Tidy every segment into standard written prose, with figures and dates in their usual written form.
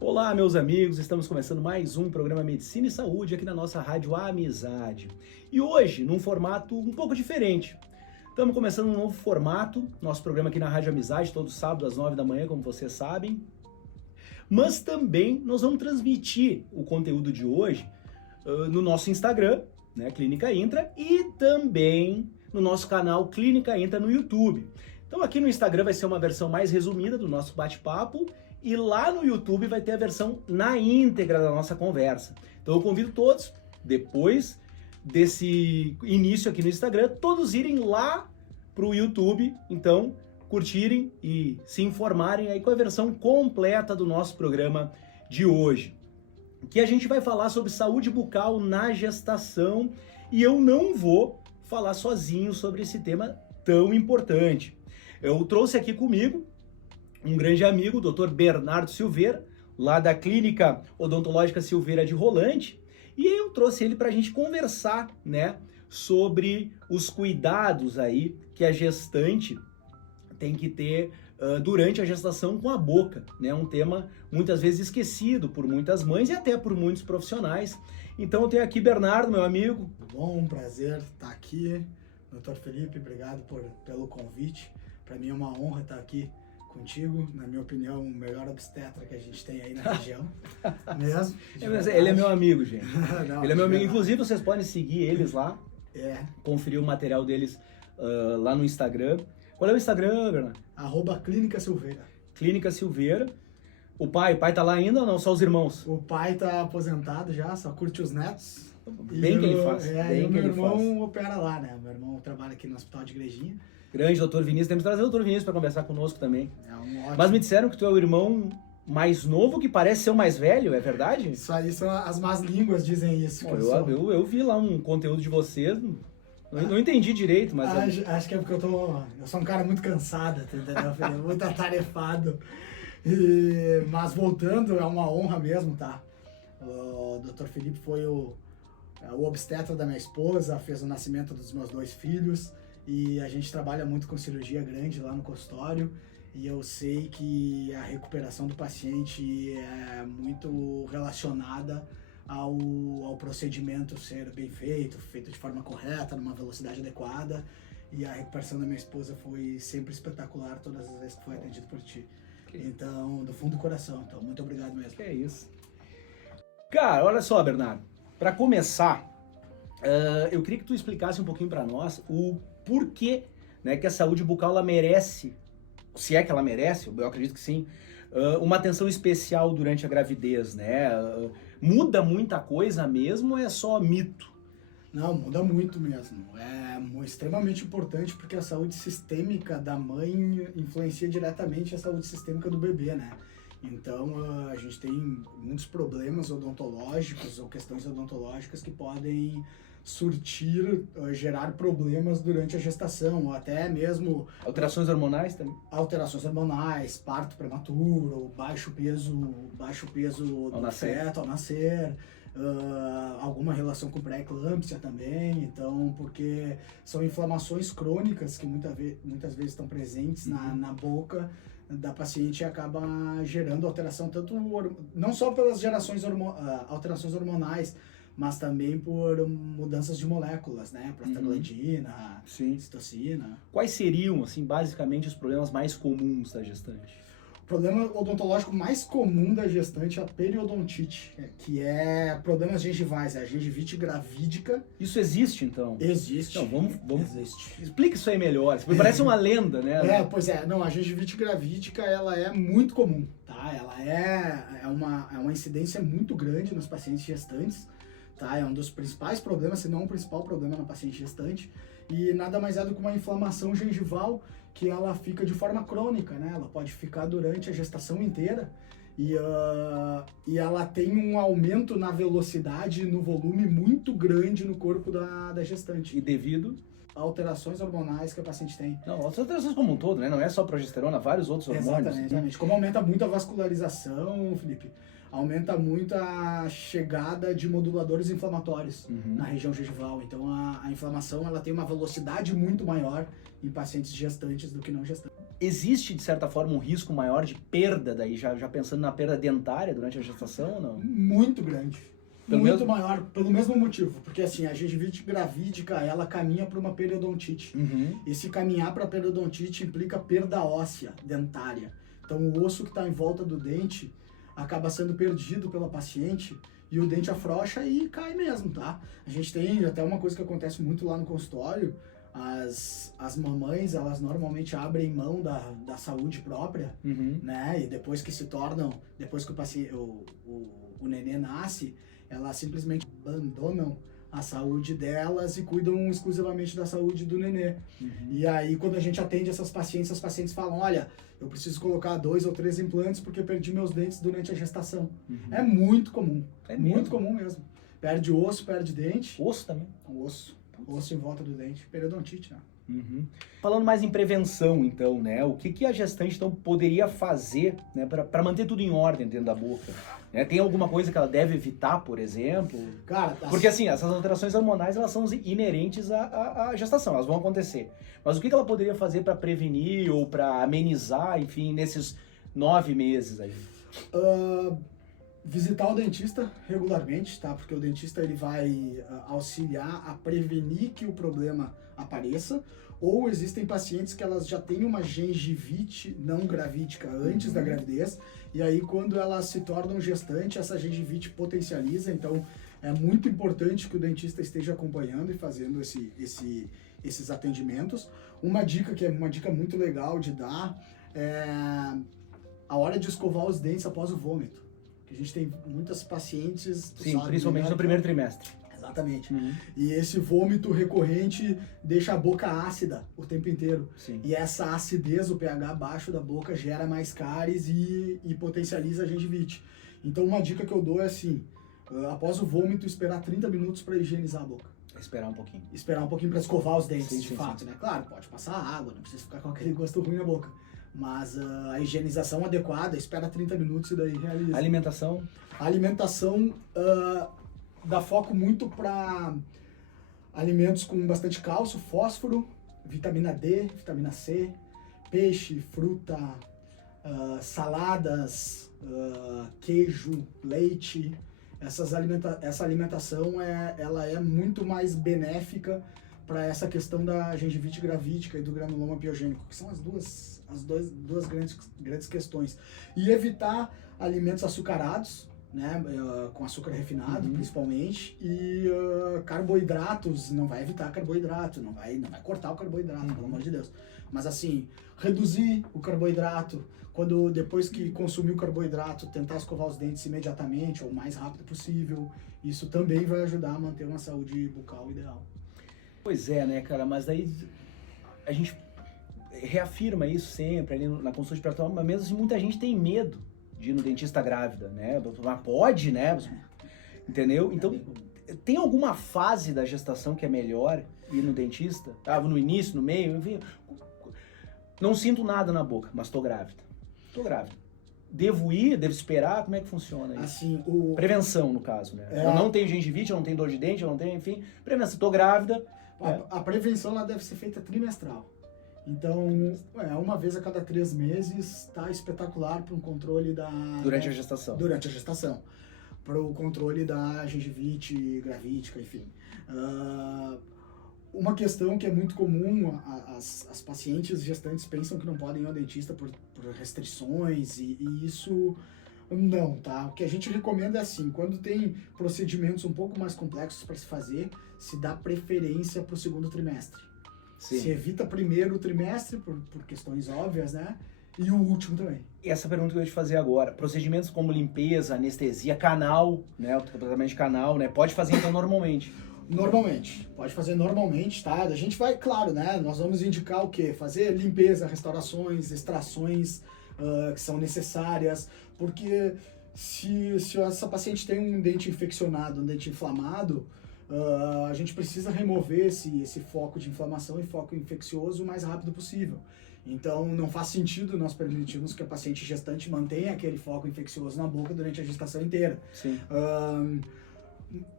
Olá, meus amigos, estamos começando mais um programa Medicina e Saúde aqui na nossa rádio Amizade. E hoje, num formato um pouco diferente. Estamos começando um novo formato, nosso programa aqui na Rádio Amizade, todo sábado às 9 da manhã, como vocês sabem. Mas também nós vamos transmitir o conteúdo de hoje no nosso Instagram, né, Clínica Intra, e também no nosso canal Clínica Intra no YouTube. Então aqui no Instagram vai ser uma versão mais resumida do nosso bate-papo, e lá no YouTube vai ter a versão na íntegra da nossa conversa. Então eu convido todos, depois desse início aqui no Instagram, todos irem lá pro YouTube, então curtirem e se informarem aí com a versão completa do nosso programa de hoje. Que a gente vai falar sobre saúde bucal na gestação, e eu não vou falar sozinho sobre esse tema tão importante. Eu trouxe aqui comigo um grande amigo, o Dr. Bernardo Silveira, lá da Clínica Odontológica Silveira de Rolante, e eu trouxe ele para a gente conversar, né, sobre os cuidados aí que a gestante tem que ter durante a gestação com a boca, né, um tema muitas vezes esquecido por muitas mães e até por muitos profissionais. Então eu tenho aqui Bernardo, meu amigo. Bom, prazer estar aqui. Dr. Felipe, obrigado pelo convite. Para mim é uma honra estar aqui contigo, na minha opinião, o melhor obstetra que a gente tem aí na região, mesmo. Ele é meu amigo, gente. Não, ele é meu amigo. Inclusive, vocês podem seguir eles lá, conferir o material deles lá no Instagram. Qual é o Instagram, Bernardo? @Clínica Silveira. Clínica Silveira. O pai tá lá ainda ou não? Só os irmãos? O pai tá aposentado já, só curte os netos. Bem que ele faz. Bem que ele meu faz. irmão opera lá, né? Meu irmão trabalha aqui no Hospital de Igrejinha. Grande Dr. Vinícius. Temos que trazer o Dr. Vinícius para conversar conosco também. É um ótimo. Mas me disseram que tu é o irmão mais novo que parece ser o mais velho, é verdade? Isso aí são as más línguas, dizem isso. Pô, eu vi lá um conteúdo de vocês, não entendi direito, mas... Acho que é porque eu sou um cara muito cansado, entendeu? Filho? Muito atarefado. Mas voltando, é uma honra mesmo, tá? O Dr. Felipe foi o obstetra da minha esposa, fez o nascimento dos meus 2 filhos, e a gente trabalha muito com cirurgia grande lá no consultório, e eu sei que a recuperação do paciente é muito relacionada ao procedimento ser bem feito de forma correta, numa velocidade adequada, e a recuperação da minha esposa foi sempre espetacular todas as vezes que foi atendido por ti. Então, do fundo do coração, então, muito obrigado mesmo. Que é isso. Cara, olha só, Bernardo, para começar, eu queria que tu explicasse um pouquinho para nós o porquê, né, que a saúde bucal ela merece, se é que ela merece, eu acredito que sim, uma atenção especial durante a gravidez, né? Muda muita coisa mesmo ou é só mito? Não, muda muito mesmo. É extremamente importante porque a saúde sistêmica da mãe influencia diretamente a saúde sistêmica do bebê, né? Então, a gente tem muitos problemas odontológicos ou questões odontológicas que podem gerar problemas durante a gestação, ou até mesmo... Alterações hormonais também? Alterações hormonais, parto prematuro, baixo peso do feto ao nascer, alguma relação com pré-eclâmpsia também, então, porque são inflamações crônicas que muitas vezes estão presentes na boca da paciente e acaba gerando alteração, não só pelas alterações hormonais, mas também por mudanças de moléculas, né? Prostaglandina, citocina. Quais seriam, assim, basicamente os problemas mais comuns da gestante? O problema odontológico mais comum da gestante é a periodontite, que é problemas gengivais, é a gengivite gravídica. Isso existe, então? Existe. Então, vamos... Existe. Explica isso aí melhor. Parece uma lenda, né? Pois é. Não, a gengivite gravídica, ela é muito comum, tá? Ela é uma incidência muito grande nos pacientes gestantes, tá? É um dos principais problemas, se não o principal problema na paciente gestante, e nada mais é do que uma inflamação gengival que ela fica de forma crônica, né? Ela pode ficar durante a gestação inteira e ela tem um aumento na velocidade e no volume muito grande no corpo da gestante. E devido a alterações hormonais que a paciente tem. Não, as alterações como um todo, né? Não é só progesterona, vários outros hormônios. Exatamente. Como aumenta muito a vascularização, Felipe, aumenta muito a chegada de moduladores inflamatórios na região gengival. Então a inflamação ela tem uma velocidade muito maior em pacientes gestantes do que não gestantes. existe, de certa forma, um risco maior de perda daí, já pensando na perda dentária durante a gestação ou não? Muito grande. Pelo Muito mesmo- maior, pelo mesmo motivo. Porque assim, a gengivite gravídica, ela caminha para uma periodontite. Uhum. E se caminhar para periodontite implica perda óssea dentária. Então o osso que está em volta do dente acaba sendo perdido pela paciente e o dente afrouxa e cai mesmo, tá? A gente tem até uma coisa que acontece muito lá no consultório, as mamães, elas normalmente abrem mão da saúde própria, Uhum. né? E depois que se tornam, depois que o nenê nasce, elas simplesmente abandonam a saúde delas e cuidam exclusivamente da saúde do nenê. Uhum. E aí, quando a gente atende essas pacientes, as pacientes falam, olha, eu preciso colocar 2 ou 3 implantes porque eu perdi meus dentes durante a gestação. Uhum. É muito comum. É Muito mesmo? comum mesmo. Perde osso, perde dente. Osso também. Osso em volta do dente. Periodontite, né? Uhum. Falando mais em prevenção, então, né? O que a gestante então poderia fazer, né, para manter tudo em ordem dentro da boca? Né? Tem alguma coisa que ela deve evitar, por exemplo? Cara, Porque assim, essas alterações hormonais elas são inerentes à gestação, elas vão acontecer. Mas o que ela poderia fazer para prevenir ou para amenizar, enfim, nesses 9 meses aí? visitar o dentista regularmente, tá? Porque o dentista ele vai auxiliar a prevenir que o problema apareça. Ou existem pacientes que elas já têm uma gengivite não gravídica antes da gravidez, e aí quando elas se tornam gestante, essa gengivite potencializa. Então é muito importante que o dentista esteja acompanhando e fazendo esses atendimentos. Uma dica que é uma dica muito legal de dar é a hora de escovar os dentes após o vômito. A gente tem muitas pacientes... Sim, principalmente no primeiro trimestre. Exatamente. Uhum. E esse vômito recorrente deixa a boca ácida o tempo inteiro. Sim. E essa acidez, o pH baixo da boca, gera mais cáries e potencializa a gengivite. Então uma dica que eu dou é assim, após o vômito, esperar 30 minutos para higienizar a boca. Esperar um pouquinho. Esperar um pouquinho para escovar os dentes, Sim, de sim, fato, sim. né? Claro, pode passar água, não precisa ficar com aquele gosto ruim na boca. Mas a higienização adequada, espera 30 minutos e daí realiza. Alimentação? A alimentação dá foco muito para alimentos com bastante cálcio, fósforo, vitamina D, vitamina C, peixe, fruta, saladas, queijo, leite. Essa alimentação ela é muito mais benéfica para essa questão da gengivite gravídica e do granuloma piogênico, que são as duas grandes questões. E evitar alimentos açucarados, né, com açúcar refinado, principalmente, e carboidratos. Não vai evitar carboidrato, não vai cortar o carboidrato, pelo amor de Deus. Mas assim, reduzir o carboidrato, depois que consumir o carboidrato, tentar escovar os dentes imediatamente ou o mais rápido possível. Isso também vai ajudar a manter uma saúde bucal ideal. Pois é, né, cara, mas daí a gente reafirma isso sempre ali na consulta de pré-natal, mas mesmo assim muita gente tem medo de ir no dentista grávida, né? Mas pode, né? Entendeu? Então, tem alguma fase da gestação que é melhor ir no dentista? Ah, no início, no meio, enfim. Não sinto nada na boca, mas tô grávida. Tô grávida. Devo ir? Devo esperar? Como é que funciona isso? Assim, Prevenção, no caso, né? Eu não tenho gengivite, eu não tenho dor de dente, eu não tenho, enfim. Prevenção, tô grávida. A prevenção ela deve ser feita trimestral. Então, uma vez a cada 3 meses tá espetacular para um controle da... Durante a gestação. Durante a gestação. Para o controle da gengivite gravídica, enfim. Uma questão que é muito comum, as pacientes gestantes pensam que não podem ir ao dentista por restrições e isso... Não, tá? O que a gente recomenda é assim, quando tem procedimentos um pouco mais complexos para se fazer, se dá preferência para o segundo trimestre. Sim. Se evita primeiro o trimestre, por questões óbvias, né? E o último também. E essa pergunta que eu ia te fazer agora, procedimentos como limpeza, anestesia, canal, né? O tratamento de canal, né? Pode fazer então normalmente? Normalmente, pode fazer normalmente, tá? A gente vai, claro, né? Nós vamos indicar o quê? Fazer limpeza, restaurações, extrações que são necessárias, porque se essa paciente tem um dente infeccionado, um dente inflamado, a gente precisa remover esse foco de inflamação e foco infeccioso o mais rápido possível. Então, não faz sentido nós permitirmos que a paciente gestante mantenha aquele foco infeccioso na boca durante a gestação inteira. Sim.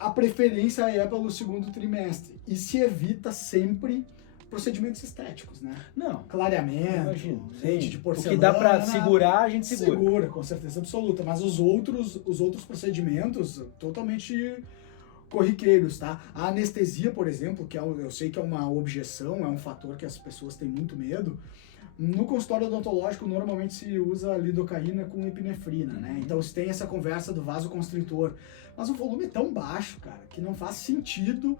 A preferência é pelo segundo trimestre e se evita sempre procedimentos estéticos, né? Não. Clareamento, Imagino, leite sim. de O porcelana. que dá pra segurar, a gente segura. Segura, com certeza absoluta. Mas os outros procedimentos, totalmente corriqueiros, tá? A anestesia, por exemplo, que eu sei que é uma objeção, é um fator que as pessoas têm muito medo. No consultório odontológico, normalmente se usa lidocaína com epinefrina, né? Então, se tem essa conversa do vasoconstritor. Mas o volume é tão baixo, cara, que não faz sentido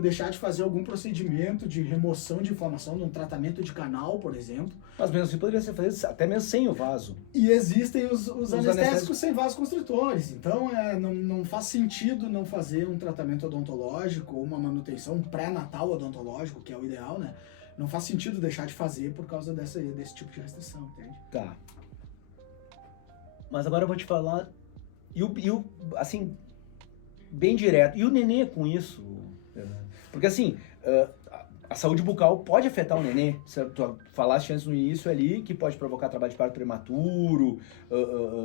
deixar de fazer algum procedimento de remoção de inflamação, de um tratamento de canal, por exemplo. Mas mesmo assim poderia ser feito até mesmo sem o vaso. E existem os anestésicos sem vasoconstritores. Então, não faz sentido não fazer um tratamento odontológico ou uma manutenção, um pré-natal odontológico, que é o ideal, né? Não faz sentido deixar de fazer por causa desse tipo de restrição, entende? Tá. Mas agora eu vou te falar, assim, bem direto, e o nenê com isso? Porque assim, a saúde bucal pode afetar o nenê. Tu falaste antes no início ali que pode provocar trabalho de parto prematuro,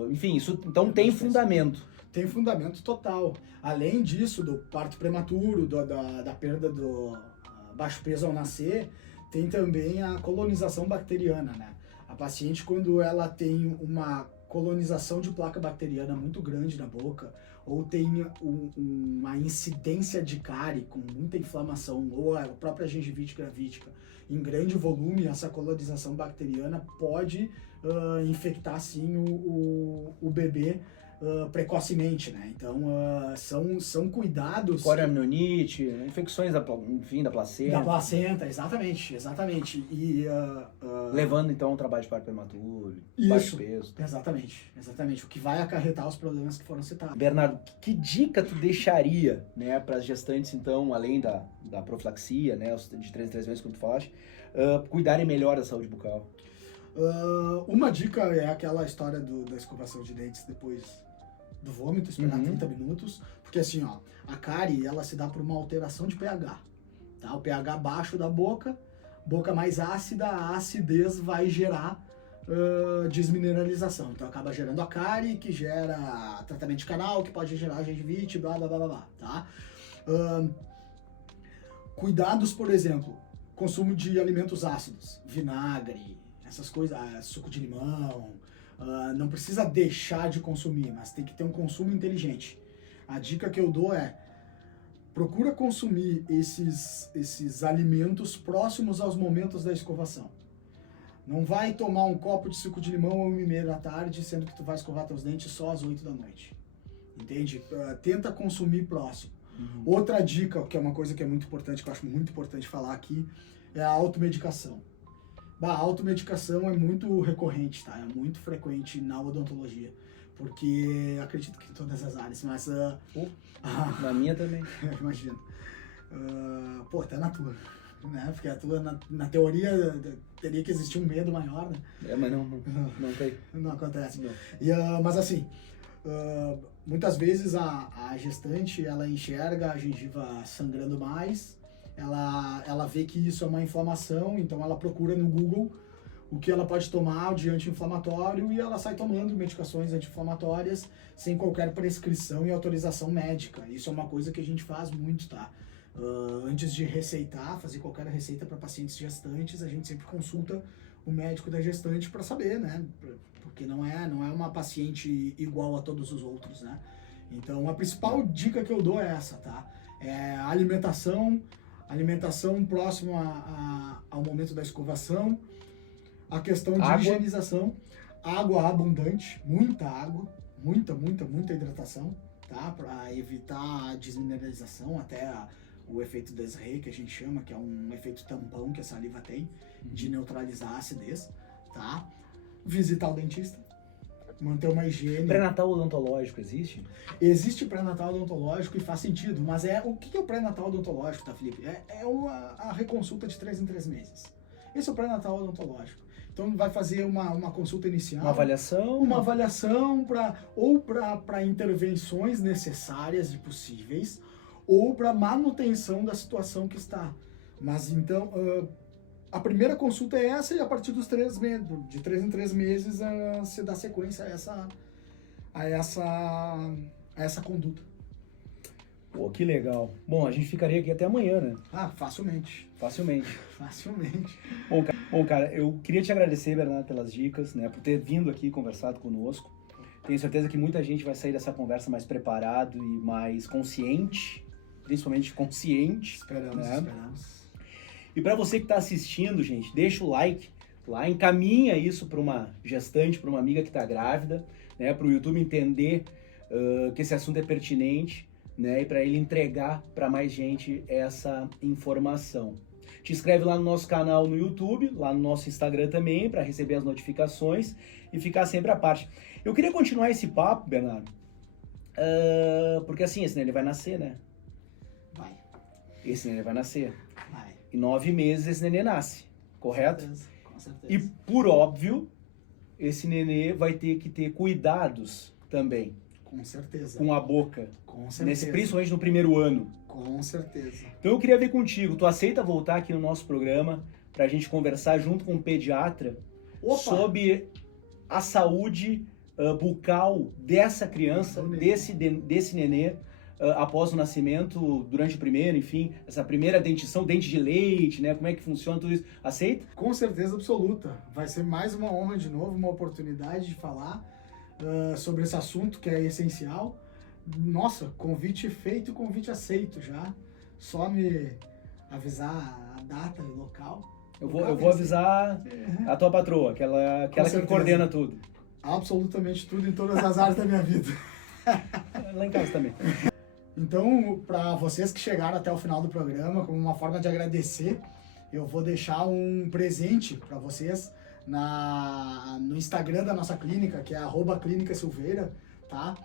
enfim, isso então tem fundamento. Tem fundamento total. Além disso, do parto prematuro, da perda do baixo peso ao nascer, tem também a colonização bacteriana, né? A paciente, quando ela tem uma colonização de placa bacteriana muito grande na boca, ou tem uma incidência de cárie com muita inflamação, ou a própria gengivite gravídica em grande volume, essa colonização bacteriana pode infectar, sim, o bebê precocemente, né? Então, são cuidados... Coriamnionite, infecções da placenta. Da placenta, exatamente. E, levando, então, ao trabalho de parto prematuro, isso, baixo peso. Exatamente. O que vai acarretar os problemas que foram citados. Bernardo, que dica tu deixaria, né, para as gestantes, então, além da profilaxia, né, de 3 em 3 meses, como tu falaste, cuidarem melhor da saúde bucal? Uma dica é aquela história da escovação de dentes depois do vômito, esperar 30 minutos, porque assim, ó, a cárie, ela se dá por uma alteração de pH, tá? O pH baixo da boca mais ácida, a acidez vai gerar desmineralização, então acaba gerando a cárie, que gera tratamento de canal, que pode gerar gengivite, blá, blá, blá, blá, blá, tá? Cuidados, por exemplo, consumo de alimentos ácidos, vinagre, essas coisas, suco de limão, não precisa deixar de consumir, mas tem que ter um consumo inteligente. A dica que eu dou é, procura consumir esses alimentos próximos aos momentos da escovação. Não vai tomar um copo de suco de limão às 1h30 da tarde, sendo que tu vai escovar teus dentes só às 8 da noite. Entende? Tenta consumir próximo. Outra dica, que é uma coisa que é muito importante, que eu acho muito importante falar aqui, é a automedicação. A automedicação é muito recorrente, tá? É muito frequente na odontologia, porque acredito que em todas as áreas, mas... na minha também. Imagino. Até na tua, né? Porque a tua, na teoria, teria que existir um medo maior, né? Mas não tem. Não acontece. Não. Mas assim, muitas vezes a gestante, ela enxerga a gengiva sangrando mais, ela vê que isso é uma inflamação, então ela procura no Google o que ela pode tomar de anti-inflamatório e ela sai tomando medicações anti-inflamatórias sem qualquer prescrição e autorização médica. Isso é uma coisa que a gente faz muito, tá? Antes de receitar, fazer qualquer receita para pacientes gestantes, a gente sempre consulta o médico da gestante para saber, né? Porque não é uma paciente igual a todos os outros, né? Então, a principal dica que eu dou é essa, tá? É a alimentação próximo ao momento da escovação, a questão de higienização, água abundante, muita água, muita hidratação, tá? Para evitar a desmineralização, até o efeito desré, que a gente chama, que é um efeito tampão que a saliva tem, de neutralizar a acidez, tá? Visitar o dentista, manter uma higiene. Pré-natal odontológico existe? Existe pré-natal odontológico e faz sentido, mas o que é o pré-natal odontológico, tá, Felipe? A reconsulta de 3 em 3 meses. Esse é o pré-natal odontológico. Então vai fazer uma consulta inicial. Uma avaliação para intervenções necessárias e possíveis, ou para manutenção da situação que está. Mas então, a primeira consulta é essa, e a partir dos 3 meses, de 3 em 3 meses, se dá sequência a essa conduta. Pô, que legal. Bom, a gente ficaria aqui até amanhã, né? Ah, facilmente. Facilmente. Facilmente. Bom, cara, eu queria te agradecer, Bernardo, pelas dicas, né? Por ter vindo aqui e conversado conosco. Tenho certeza que muita gente vai sair dessa conversa mais preparado e mais consciente, principalmente consciente. Esperamos, né? esperamos. E para você que está assistindo, gente, deixa o like lá, encaminha isso para uma gestante, para uma amiga que está grávida, né? Para o YouTube entender que esse assunto é pertinente, né? E para ele entregar para mais gente essa informação. Te inscreve lá no nosso canal no YouTube, lá no nosso Instagram também, para receber as notificações e ficar sempre à parte. Eu queria continuar esse papo, Bernardo, porque assim, esse neném vai nascer, né? Vai. Esse neném vai nascer. Vai. Em 9 meses esse neném nasce, correto? Com certeza. E por óbvio, esse nenê vai ter que ter cuidados também Com certeza. com a boca, Com certeza. principalmente no primeiro ano. Com certeza. Então eu queria ver contigo, tu aceita voltar aqui no nosso programa para a gente conversar junto com um pediatra Opa! sobre a saúde bucal dessa criança, desse nenê, após o nascimento, durante o primeiro, enfim, essa primeira dentição, dente de leite, né? Como é que funciona tudo isso? Aceita? Com certeza absoluta. Vai ser mais uma honra de novo, uma oportunidade de falar sobre esse assunto que é essencial. Nossa, convite feito, convite aceito já. Só me avisar a data e o local. Eu vou avisar a tua patroa, aquela que certeza. coordena tudo. Absolutamente tudo em todas as áreas da minha vida. Lá em casa também. Então, para vocês que chegaram até o final do programa, como uma forma de agradecer, eu vou deixar um presente para vocês no Instagram da nossa clínica, que é @clínica-silveira, tá?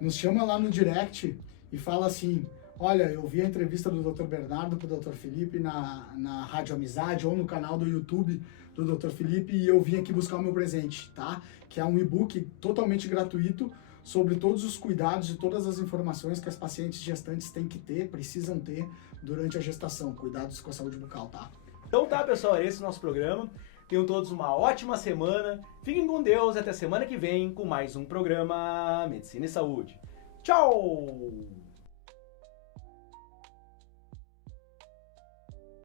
Nos chama lá no direct e fala assim: olha, eu vi a entrevista do Dr. Bernardo com o Dr. Felipe na Rádio Amizade ou no canal do YouTube do Dr. Felipe e eu vim aqui buscar o meu presente, tá? Que é um e-book totalmente gratuito sobre todos os cuidados e todas as informações que as pacientes gestantes têm que ter, precisam ter durante a gestação. Cuidados com a saúde bucal, tá? Então tá, pessoal, esse é o nosso programa. Tenham todos uma ótima semana. Fiquem com Deus. Até semana que vem com mais um programa Medicina e Saúde. Tchau!